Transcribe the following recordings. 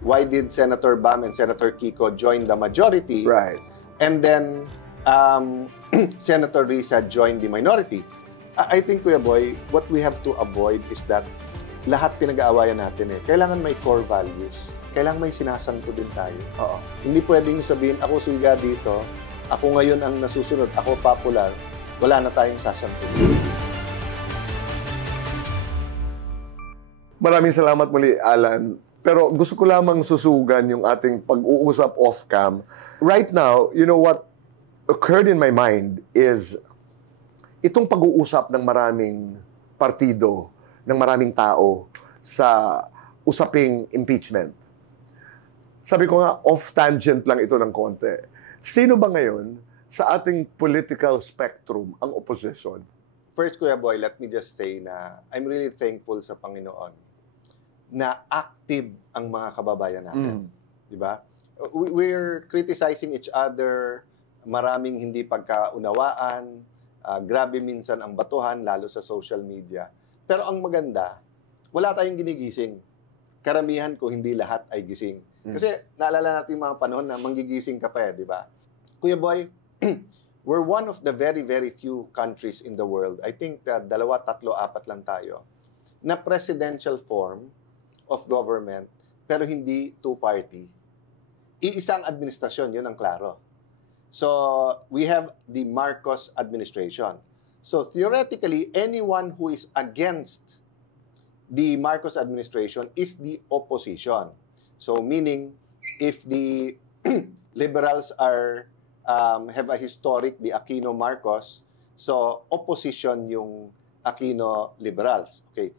why did Senator Bam and Senator Kiko join the majority? Right. And then Senator Risa joined the minority. I think, Kuya Boy, what we have to avoid is that lahat pinag-aawayan natin eh. Kailangan may core values. Kailangan may sinasanto din tayo. Oo. Hindi pwedeng sabihin, ako siga dito, ako ngayon ang nasusunod, ako popular, wala na tayong sasanto. Maraming salamat muli, Alan. Pero gusto ko lamang susugan yung ating pag-uusap off-cam. Right now, you know what occurred in my mind is itong pag-uusap ng maraming partido, ng maraming tao sa usaping impeachment. Sabi ko nga, off-tangent lang ito ng konti. Sino ba ngayon sa ating political spectrum ang opposition? First, Kuya Boy, let me just say na I'm really thankful sa Panginoon na active ang mga kababayan natin. Di ba? We're criticizing each other, maraming hindi pagkaunawaan, grabe minsan ang batuhan, lalo sa social media. Pero ang maganda, wala tayong ginigising. Karamihan ko, hindi lahat ay gising. Kasi naalala natin yung mga panahon na manggigising ka pa di ba? Kuya Boy, we're one of the very, very few countries in the world, I think 2, 3, 4 lang tayo, na presidential form of government, pero hindi two-party. Iisang administrasyon, yun ang klaro. So, we have the Marcos administration. So, theoretically, anyone who is against the Marcos administration is the opposition. So, meaning, if the liberals are have a historic, the Aquino Marcos, so opposition yung Aquino liberals. Okay.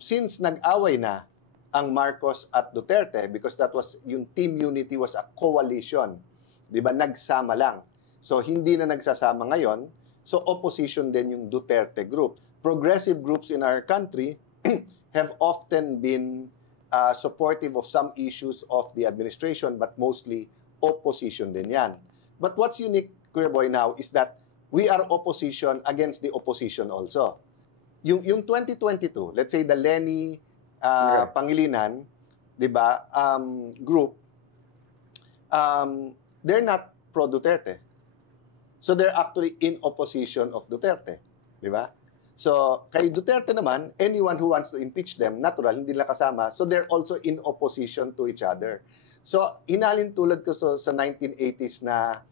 Since nag-away na ang Marcos at Duterte, because that was, yung team unity was a coalition. Di ba? Nagsama lang. So, hindi na nagsasama ngayon. So, opposition din yung Duterte group. Progressive groups in our country have often been supportive of some issues of the administration, but mostly opposition din yan. But what's unique, Kuya Boy, now is that we are opposition against the opposition also. Yung 2022, let's say the Lenny Pangilinan, di ba, group, they're not pro-Duterte. So they're actually in opposition of Duterte, di ba? So kay Duterte naman, anyone who wants to impeach them, natural, hindi nila kasama. So they're also in opposition to each other. So hinalin tulad ko sa 1980s na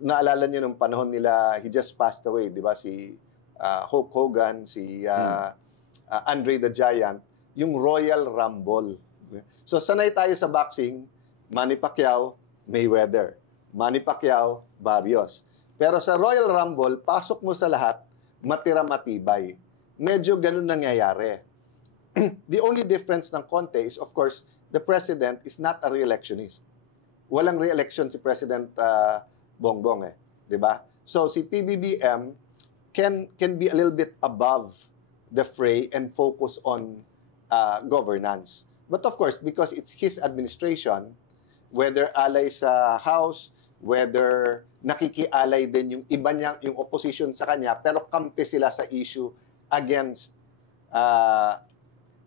naalala niyo nung panahon nila, he just passed away, di ba? Si Hulk Hogan, si Andre the Giant, yung Royal Rumble. So, sanay tayo sa boxing, Manny Pacquiao, Mayweather. Manny Pacquiao, Barrios. Pero sa Royal Rumble, pasok mo sa lahat, matira matibay. Medyo ganun nangyayari. The only difference ng konti is, of course, the president is not a re-electionist. Walang re-election si President Bongbong di ba? So, si PBBM can be a little bit above the fray and focus on governance. But of course, because it's his administration, whether alay sa House, whether nakikialay din yung iba niyang, yung opposition sa kanya, pero kampi sila sa issue against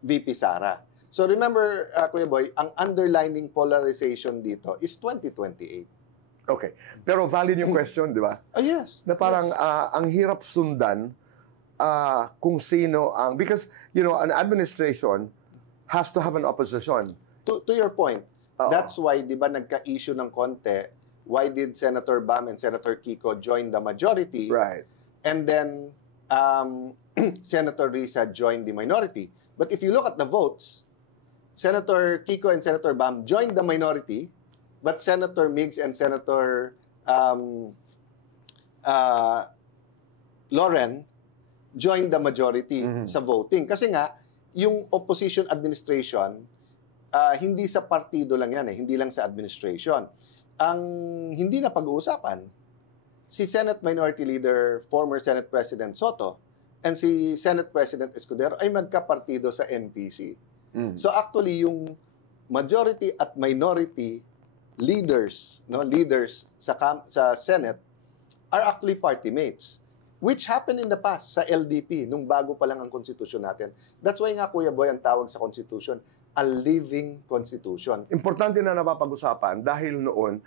VP Sara. So remember, Kuya Boy, ang underlining polarization dito is 2028. Okay. Pero valid yung question, di ba? Yes. Na parang ang hirap sundan kung sino ang... Because, you know, an administration has to have an opposition. To your point, that's why, di ba, nagka-issue ng konti, why did Senator Bam and Senator Kiko join the majority? Right. And then, Senator Risa joined the minority. But if you look at the votes, Senator Kiko and Senator Bam joined the minority, but Senator Migs and Senator Loren joined the majority sa voting. Kasi nga, yung opposition administration, hindi sa partido lang yan hindi lang sa administration. Ang hindi na pag-uusapan, si Senate Minority Leader, former Senate President Soto, and si Senate President Escudero ay magkapartido sa NPC. So actually, yung majority at minority leaders, leaders sa Senate are actually party mates. Which happened in the past sa LDP, nung bago pa lang ang konstitusyon natin. That's why nga, Kuya Boy, ang tawag sa konstitusyon, a living constitution. Importante na napapag-usapan dahil noon,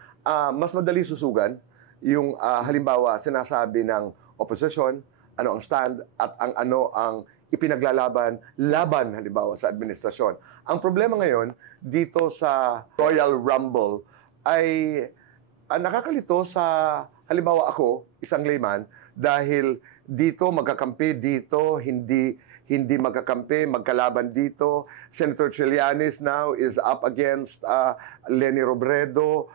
mas madali susugan yung halimbawa sinasabi ng opposition, ano ang stand at ano ang ipinaglalaban laban halimbawa sa administrasyon. Ang problema ngayon dito sa Royal Rumble ay nakakalito sa halimbawa ako, isang layman, dahil dito magkakampi, dito hindi magkakampi, magkalaban dito. Senator Trillanes now is up against Leni Robredo,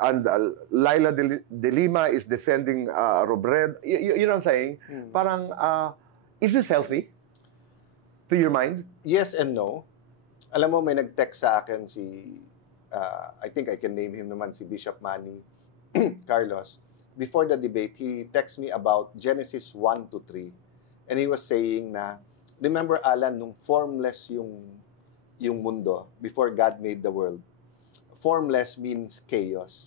and Laila de Lima is defending Robredo. You know what I'm saying? Parang, is this healthy to your mind? Yes and no. Alam mo, may nag-text sa akin si, I think I can name him naman, si Bishop Manny Carlos. Before the debate, he texted me about Genesis 1 to 3. And he was saying na, remember Alan, nung formless yung mundo, before God made the world, formless means chaos.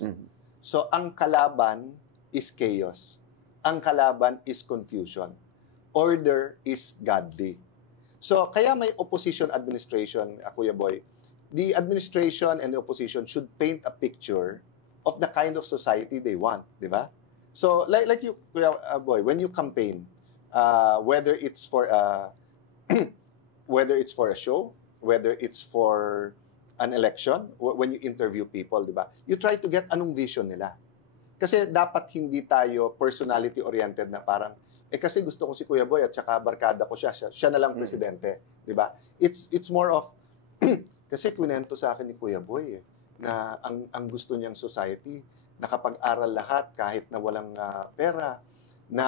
So, ang kalaban is chaos. Ang kalaban is confusion. Order is godly. So, kaya may opposition administration, Kuya Boy. The administration and the opposition should paint a picture of the kind of society they want, di ba? So, like you, Kuya Boy, when you campaign, whether it's for a show, whether it's for an election, when you interview people, di ba? You try to get anong vision nila. Kasi dapat hindi tayo personality-oriented na parang, kasi gusto ko si Kuya Boy at saka barkada ko siya na lang presidente, di ba? It's more of, kasi kwento sa akin ni Kuya Boy na ang gusto niyang society, nakapag-aral lahat kahit na walang pera, na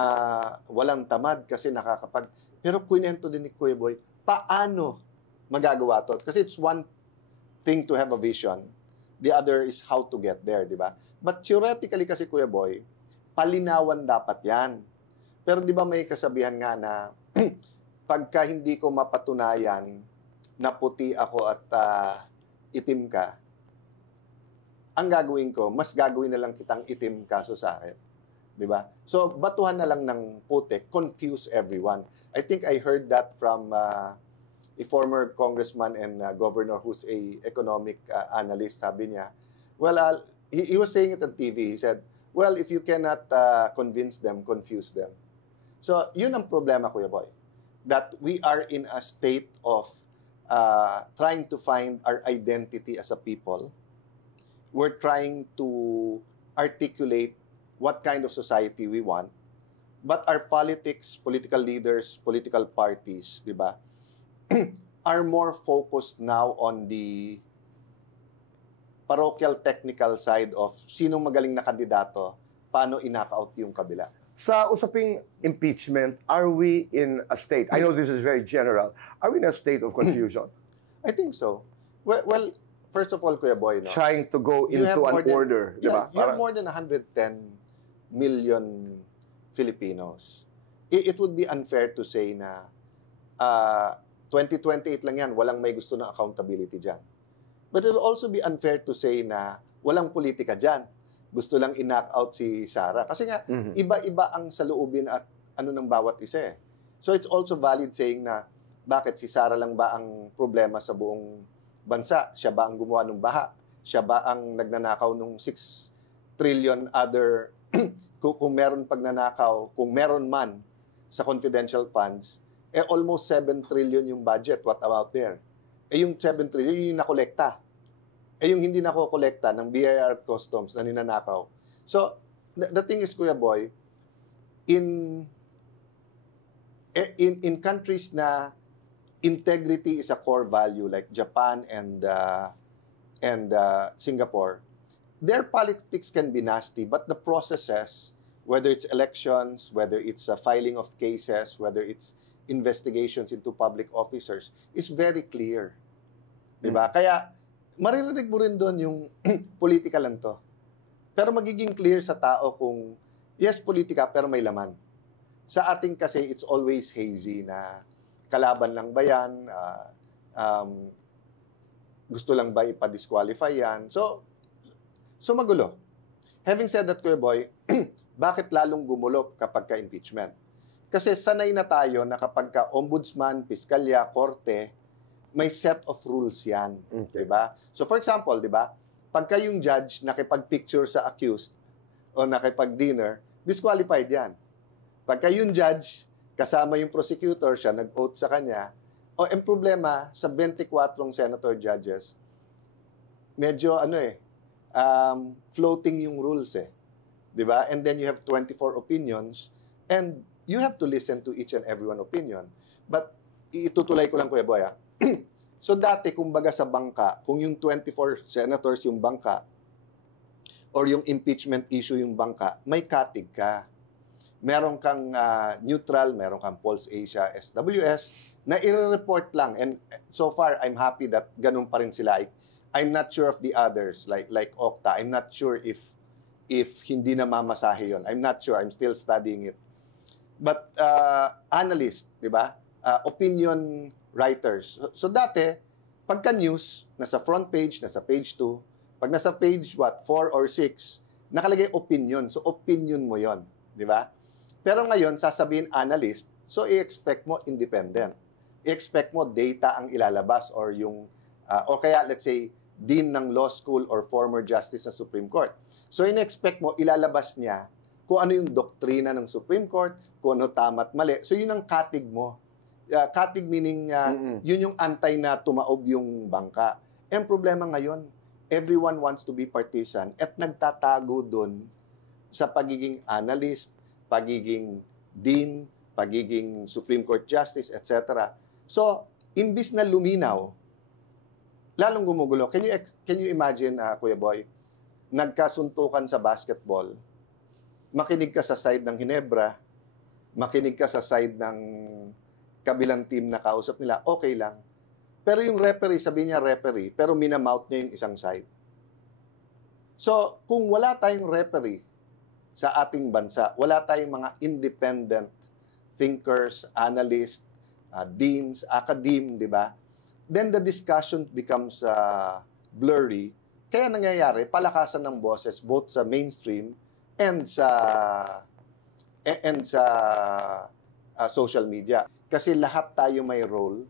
walang tamad kasi nakakapag... Pero kwento din ni Kuya Boy, paano magagawa to? Kasi it's one thing to have a vision. The other is how to get there, di ba? But theoretically kasi, Kuya Boy, palinawan dapat yan. Pero di ba may kasabihan nga na pagka hindi ko mapatunayan na puti ako at itim ka, ang gagawin ko, mas gagawin na lang kitang itim kaso sa akin. Di ba? So, batuhan na lang ng puti, confuse everyone. I think I heard that from a former congressman and governor who's a economic analyst. Sabi niya, well, he was saying it on TV. He said, well, if you cannot convince them, confuse them. So, yun ang problema, Kuya Boy. That we are in a state of trying to find our identity as a people. We're trying to articulate what kind of society we want. But our politics, political leaders, political parties, di ba, are more focused now on the parochial technical side of sinong magaling na kandidato, paano in-knock-out yung kabila. Sa usaping impeachment, are we in a state, I know this is very general, are we in a state of confusion? I think so. Well, first of all, Kuya Boy, no? Trying to go into an order, di ba? You have more than 110 million Filipinos. It would be unfair to say na 2028 lang yan, walang may gusto ng accountability dyan. But it will also be unfair to say na walang politika dyan. Gusto lang i-knock out si Sara. Kasi nga, iba-iba ang saloobin at ano ng bawat isa eh. So it's also valid saying na bakit si Sara lang ba ang problema sa buong bansa? Siya ba ang gumawa ng baha? Siya ba ang nagnanakaw ng 6 trillion other kung meron pagnanakaw, kung meron man sa confidential funds, almost 7 trillion yung budget. What about there? Yung 7 trillion, yung nakolekta. Yung hindi nakokolekta ng BIR at Customs na ninanakaw. So, the thing is, Kuya Boy, in countries na integrity is a core value like Japan and Singapore, their politics can be nasty, but the processes, whether it's elections, whether it's filing of cases, whether it's investigations into public officers, is very clear. Diba? Kaya, maririnig mo rin doon yung politika lang to. Pero magiging clear sa tao kung, yes, politika, pero may laman. Sa ating kasi, it's always hazy na kalaban lang ba yan, gusto lang ba ipa-disqualify yan. So magulo. Having said that, Kuya Boy, bakit lalong gumulo kapag ka-impeachment? Kasi sanay na tayo na kapag ka ombudsman, piskalya, korte, may set of rules yan. Okay. Diba? So for example, diba, pagka yung judge nakipag-picture sa accused o nakipag-dinner, disqualified yan. Pagka yung judge, kasama yung prosecutor, siya nag-oath sa kanya, o ang problema sa 24 senator judges, medyo floating yung rules eh. Diba? And then you have 24 opinions, and you have to listen to each and every one opinion. But itutulay ko lang, Kuya Boy, So dati, kumbaga sa bangka, kung yung 24 senators yung bangka, or yung impeachment issue yung bangka, may katig ka. Meron kang neutral, meron kang Pulse Asia, SWS, na i-report lang. And so far, I'm happy that ganun pa rin sila. I'm not sure of the others, like Okta. I'm not sure if hindi na mamasahe yun. I'm not sure. I'm still studying it. But analyst, di ba? Opinion writers. So dati, pagka news, nasa front page, nasa page 2, pag nasa page 4 or 6, nakalagay opinion. So opinion mo yon, di ba? Pero ngayon, sasabihin analyst, so i-expect mo independent. I-expect mo data ang ilalabas or yung, o kaya let's say, dean ng law school or former justice ng Supreme Court. So in-expect mo, ilalabas niya kung ano yung doktrina ng Supreme Court, kung ano tama at mali. So yun ang katig mo. Katig meaning, yun yung antay na tumaob yung bangka. Ang problema ngayon, everyone wants to be partisan at nagtatago dun sa pagiging analyst, pagiging dean, pagiging Supreme Court Justice, etc. So, imbis na luminaw, lalong gumugulo. Can you imagine, Kuya Boy, nagkasuntukan sa basketball, makinig ka sa side ng Ginebra, makinig ka sa side ng kabilang team na kausap nila, okay lang. Pero yung referee, sabi niya referee, pero minamount niya yung isang side. So, kung wala tayong referee sa ating bansa, wala tayong mga independent thinkers, analysts, deans, academe, di ba? Then the discussion becomes blurry. Kaya nangyayari, palakasan ng boses both sa mainstream and sa social media. Kasi lahat tayo may role,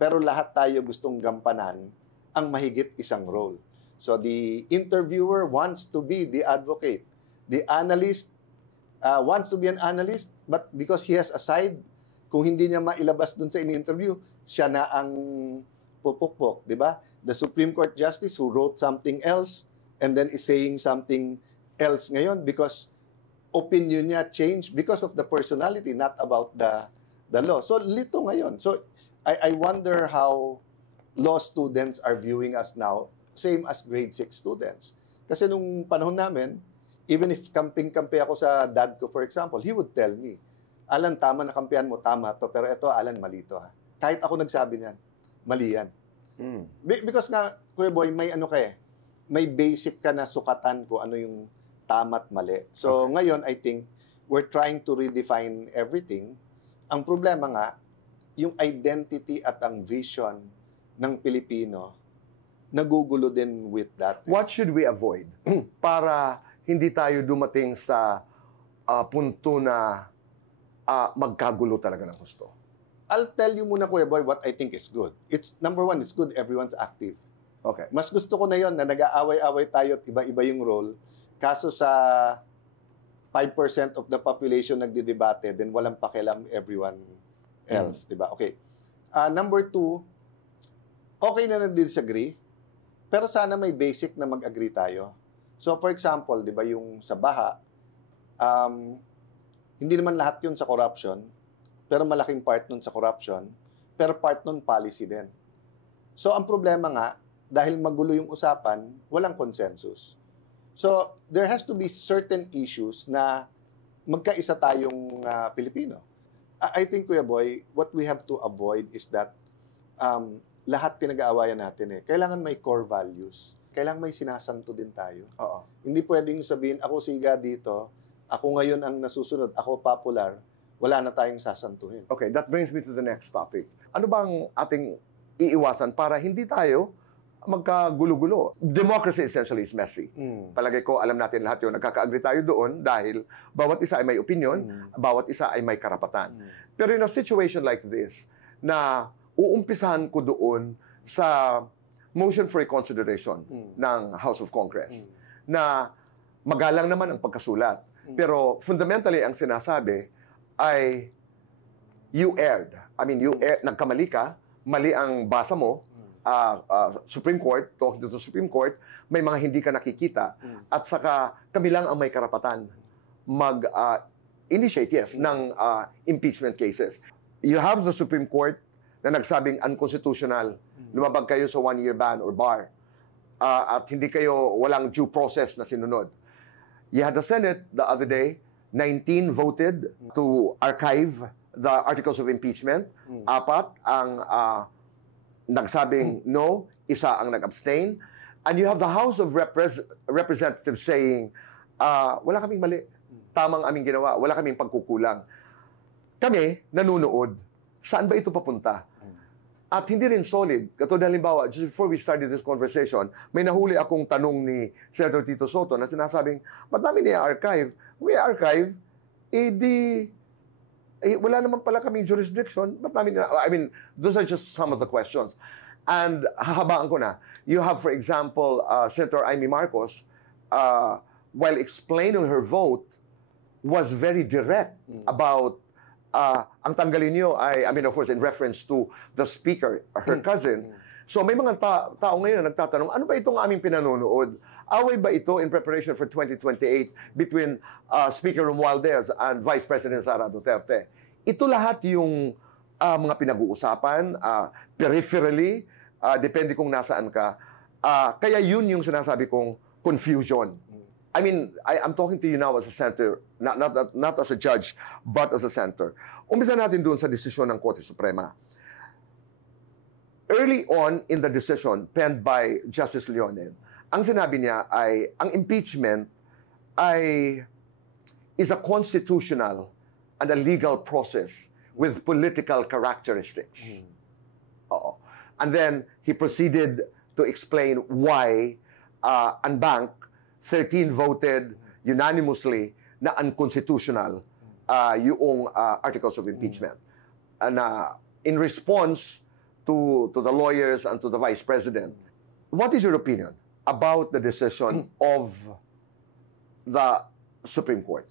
pero lahat tayo gustong gampanan ang mahigit isang role. So the interviewer wants to be the advocate. The analyst wants to be an analyst, but because he has a side, kung hindi niya mailabas dun sa in-interview, siya na ang pupukpok, di ba? The Supreme Court Justice who wrote something else and then is saying something else ngayon because opinion niya changed because of the personality, not about the law. So, lito ngayon. So, I wonder how law students are viewing us now, same as grade 6 students. Kasi nung panahon namin, even if kamping-kampi ako sa dad ko, for example, he would tell me, Alan, tama na kampihan mo, tama to, pero ito, Alan, mali to. Ha? Kahit ako nagsabi niyan, mali yan. Because nga, Kuya Boy, may ano ka eh, may basic ka na sukatan ko ano yung tama at mali. So, ngayon, I think, we're trying to redefine everything. Ang problema nga, yung identity at ang vision ng Pilipino, nagugulo din with that. What should we avoid para hindi tayo dumating sa punto na magkagulo talaga ng gusto? I'll tell you muna, Kuya Boy, what I think is good. It's number one, it's good everyone's active. Okay. Mas gusto ko na yon na nag-aaway-away tayo at iba-iba yung role. Kaso sa 5% of the population nagdidebate, then walang pakialam everyone else, di ba? Okay. Number two, okay na nag-disagree, pero sana may basic na mag-agree tayo. So, for example, di ba yung sa baha, hindi naman lahat yun sa corruption, pero malaking part nun sa corruption, pero part nun policy din. So, ang problema nga, dahil magulo yung usapan, walang consensus. So, there has to be certain issues na magkaisa tayong Pilipino. I think, Kuya Boy, what we have to avoid is that lahat pinag-aawayan natin eh. Kailangan may core values. Kailangan may sinasanto din tayo. Oo. Hindi pwedeng sabihin, ako siga dito, ako ngayon ang nasusunod, ako popular, wala na tayong sasantuhin. Okay, that brings me to the next topic. Ano bang ating iiwasan para hindi tayo magkagulo-gulo? Democracy essentially is messy. Palagay ko, alam natin lahat yun. Nagkaka-agree tayo doon dahil bawat isa ay may opinion, bawat isa ay may karapatan. Pero in a situation like this, na uumpisahan ko doon sa motion for reconsideration ng House of Congress na magalang naman ang pagkasulat. Pero fundamentally, ang sinasabi ay you erred. I mean, nagkamali ka, mali ang basa mo, Supreme Court, talking to the Supreme Court, may mga hindi ka nakikita, at saka kami lang ang may karapatan mag-initiate, ng impeachment cases. You have the Supreme Court na nagsabing unconstitutional, lumabag kayo sa 1-year ban or bar, at hindi kayo, walang due process na sinunod. You had the Senate the other day, 19 voted to archive the articles of impeachment, 4 ang nagsabing no, 1 ang nag-abstain, and you have the House of Representatives saying, wala kaming mali, tamang aming ginawa, wala kaming pagkukulang. Kami, nanunood, saan ba ito papunta? At hindi rin solid. Katulad halimbawa, just before we started this conversation, may nahuli akong tanong ni Senator Tito Soto na sinasabing, ba't namin i-archive? Kung i-archive, wala naman pala kaming jurisdiction. Ba't namin, I mean, those are just some of the questions. And hahabaan ko na. You have, for example, Senator Amy Marcos, while explaining her vote, was very direct about ang tanggalin niyo ay, I mean, of course, in reference to the speaker, her cousin. So may mga tao ngayon na nagtatanong, ano ba itong aming pinanonood? Away ba ito in preparation for 2028 between Speaker Romualdez and Vice President Sara Duterte? Ito lahat yung mga pinag-uusapan, peripherally, depende kung nasaan ka. Kaya yun yung sinasabi kong confusion. I mean, I'm talking to you now as a senator, not as a judge, but as a senator. Umpisa natin doon sa desisyon ng Korte Suprema. Early on in the decision penned by Justice Leonen, ang sinabi niya ay, ang impeachment is a constitutional and a legal process with political characteristics. And then he proceeded to explain why ang bank 13 voted unanimously na unconstitutional yung articles of impeachment. And in response to the lawyers and to the Vice President, what is your opinion about the decision of the Supreme Court?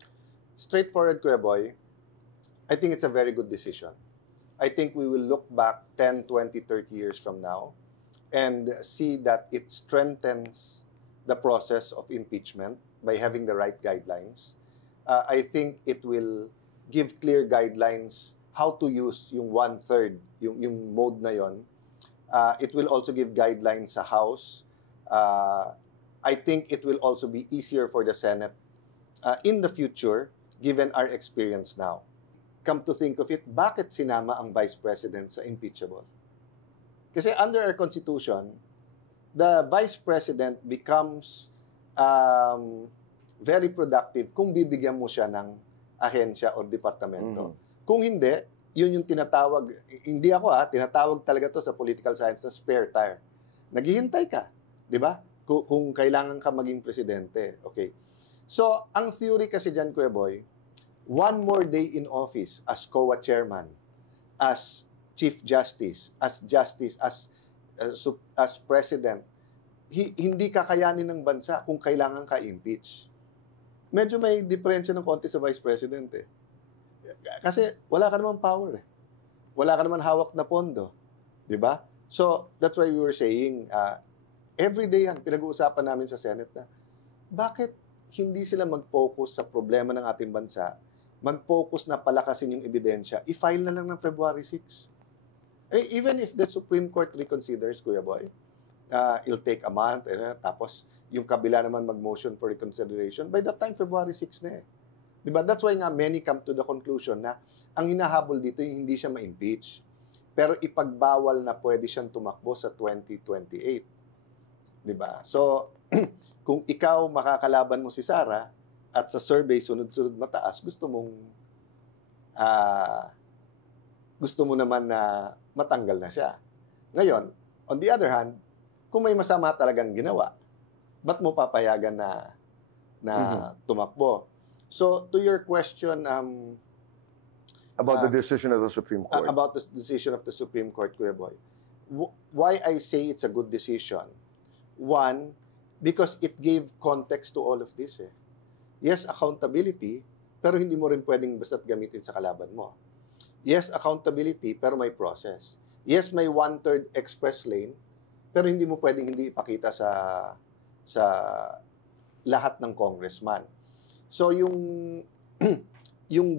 Straightforward, Kuya Boy. I think it's a very good decision. I think we will look back 10, 20, 30 years from now and see that it strengthens the process of impeachment by having the right guidelines. I think it will give clear guidelines how to use yung 1/3, yung mode na yon. It will also give guidelines sa House. I think it will also be easier for the Senate in the future, given our experience now. Come to think of it, bakit sinama ang Vice President sa impeachable? Kasi under our Constitution, the Vice President becomes very productive kung bibigyan mo siya ng ahensya o departamento. Kung hindi, yun yung tinatawag, hindi ako tinatawag talaga to sa political science na spare tire. Naghihintay ka, di ba? Kung kailangan ka maging presidente. Okay. So, ang theory kasi dyan, Kuya Boy, one more day in office as COA chairman, as Chief Justice, as President, hindi kakayanin ng bansa kung kailangan ka impeach. Medyo may diferensya ng konti sa Vice President Kasi wala ka naman power Wala ka naman hawak na pondo. Di ba? So, that's why we were saying, every day yan, pinag-uusapan namin sa Senate na, bakit hindi sila mag-focus sa problema ng ating bansa, mag-focus na palakasin yung ebidensya, i-file na lang ng February 6. Even if the Supreme Court reconsiders, Kuya Boy, it'll take a month, tapos yung kabila naman mag-motion for reconsideration, by that time, February 6 na Diba? That's why nga many come to the conclusion na ang hinahabol dito yung hindi siya ma-impeach. Pero ipagbawal na pwede siyang tumakbo sa 2028. Diba? So, kung ikaw makakalaban mo si Sara at sa survey sunod-sunod mataas, gusto mo naman na matanggal na siya. Ngayon, on the other hand, kung may masama talagang ginawa, ba't mo papayagan na tumakbo? So, to your question, about the decision of the Supreme Court. About the decision of the Supreme Court, Kuya Boy, why I say it's a good decision. One, because it gave context to all of this. Yes, accountability, pero hindi mo rin pwedeng basta't gamitin sa kalaban mo. Yes, accountability, pero may process. Yes, may 1/3 express lane, pero hindi mo pwedeng hindi ipakita sa lahat ng congressman. So yung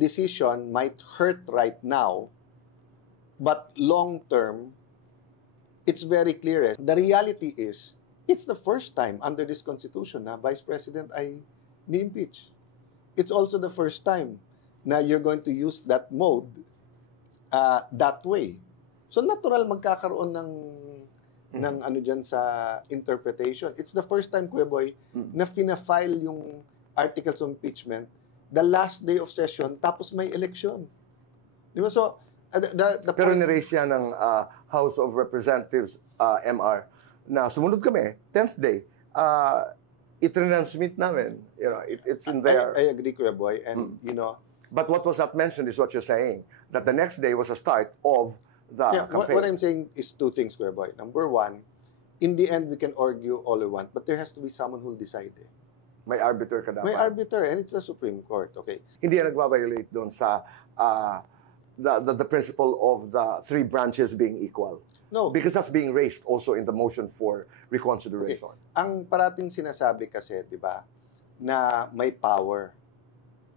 decision might hurt right now, but long term, it's very clear. The reality is, it's the first time under this constitution na Vice President ay ni-impeach. It's also the first time na you're going to use that mode that way. So natural magkakaroon ng ano dyan sa interpretation. It's the first time, Kuya Boy, na fina-file yung articles of impeachment the last day of session tapos may election. Di ba? So, pero ni-raise yan ng House of Representatives, MR, na sumunod kami, 10th day, i-transmit namin. You know, it's in there. I agree, Kuya Boy. And, you know, but what was not mentioned is what you're saying, that the next day was a start of the campaign. What I'm saying is two things, Kuya Boy. Number one, in the end, we can argue all we want, but there has to be someone who will decide. May arbiter ka dapat. May arbiter, and it's the Supreme Court, okay? Hindi yan nagbabiolate doon sa the principle of the three branches being equal. No. Because that's being raised also in the motion for reconsideration. Okay. Ang parating sinasabi kasi, di ba, na may power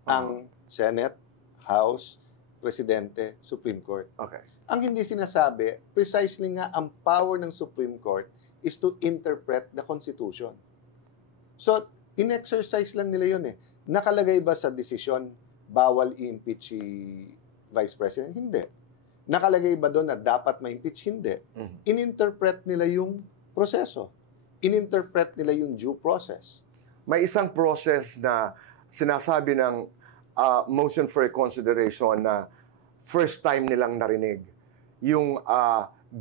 ang Senate, House, Presidente, Supreme Court. Okay. Ang hindi sinasabi, precisely nga ang power ng Supreme Court is to interpret the Constitution. So, in-exercise lang nila yun Nakalagay ba sa desisyon, bawal i-impeach si Vice President? Hindi. Nakalagay ba doon na dapat ma-impeach? Hindi. In-interpret nila yung proseso. In-interpret nila yung due process. May isang process na sinasabi ng motion for reconsideration na first time nilang narinig. Yung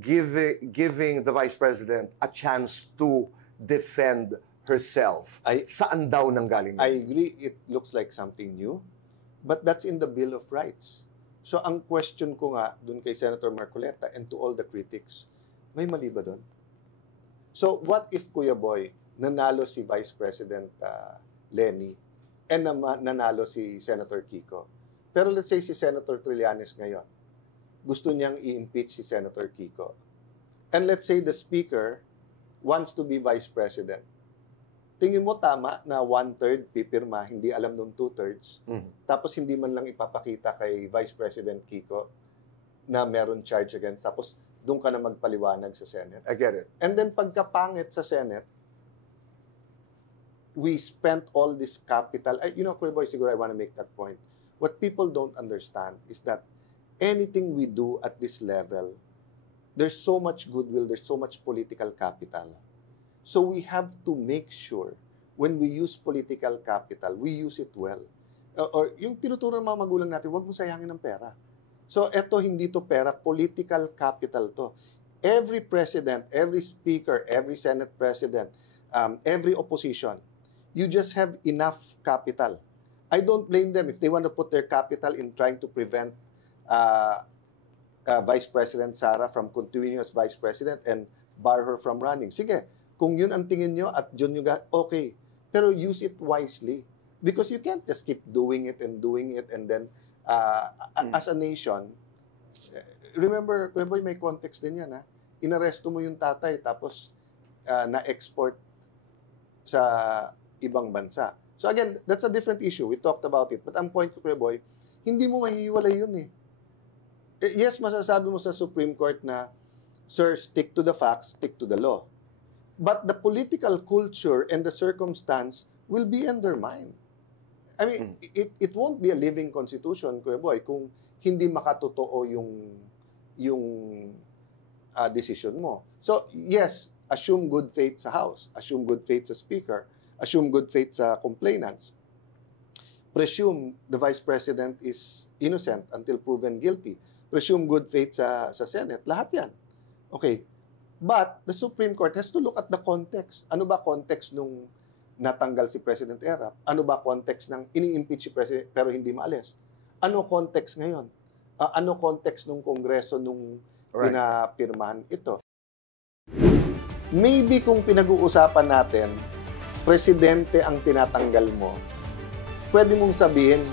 giving the Vice President a chance to defend herself. Saan daw nanggaling? I agree, it looks like something new, but that's in the Bill of Rights. So ang question ko nga dun kay Senator Marcoleta and to all the critics, may mali ba dun? So what if, Kuya Boy, nanalo si Vice President Lenny and nanalo si Senator Kiko? Pero let's say si Senator Trillanes ngayon, gusto niyang i-impeach si Senator Kiko. And let's say the Speaker wants to be Vice President. Tingin mo tama na 1/3 pipirma, hindi alam nung 2/3, tapos hindi man lang ipapakita kay Vice President Kiko na meron charge against, tapos doon ka na magpaliwanag sa Senate. I get it. And then pagkapangit sa Senate, we spent all this capital. You know, Kuya Boy, siguro I want to make that point. What people don't understand is that anything we do at this level, there's so much goodwill, there's so much political capital. So we have to make sure when we use political capital, we use it well. Or yung tinuturo ng mga magulang natin, huwag mo sayangin ng pera. So eto, hindi to pera, political capital to. Every president, every speaker, every Senate president, every opposition, you just have enough capital. I don't blame them if they want to put their capital in trying to prevent Vice President Sara from continuing as Vice President and bar her from running. Sige, kung yun ang tingin nyo at yun yung okay. Pero use it wisely. Because you can't just keep doing it and then as a nation, remember, Kuya Boy, may context din yan. Inaresto mo yung tatay tapos na-export sa ibang bansa. So again, that's a different issue. We talked about it. But ang point ko, Kuya Boy, hindi mo mahihiwalay yun Yes, masasabi mo sa Supreme Court na, sir, stick to the facts, stick to the law. But the political culture and the circumstance will be undermined. I mean, it won't be a living constitution, Kuya Boy, kung hindi makatotoo yung decision mo. So, yes, assume good faith sa House, assume good faith sa Speaker, assume good faith sa complainants. Presume the Vice President is innocent until proven guilty. Presume good faith sa Senate. Lahat yan. Okay. But the Supreme Court has to look at the context. Ano ba context nung natanggal si President Erap? Ano ba context ng ini-impeach si President pero hindi maalis? Ano context ngayon? Ano context nung Kongreso nung pinapirmahan ito? maybe kung pinag-uusapan natin, presidente ang tinatanggal mo, pwede mong sabihin,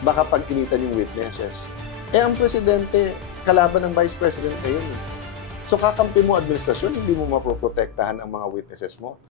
baka pag-initan yung witnesses. Ang presidente, kalaban ng vice president na yun. So kakampi mo administrasyon, hindi mo mapoprotektahan ang mga witnesses mo.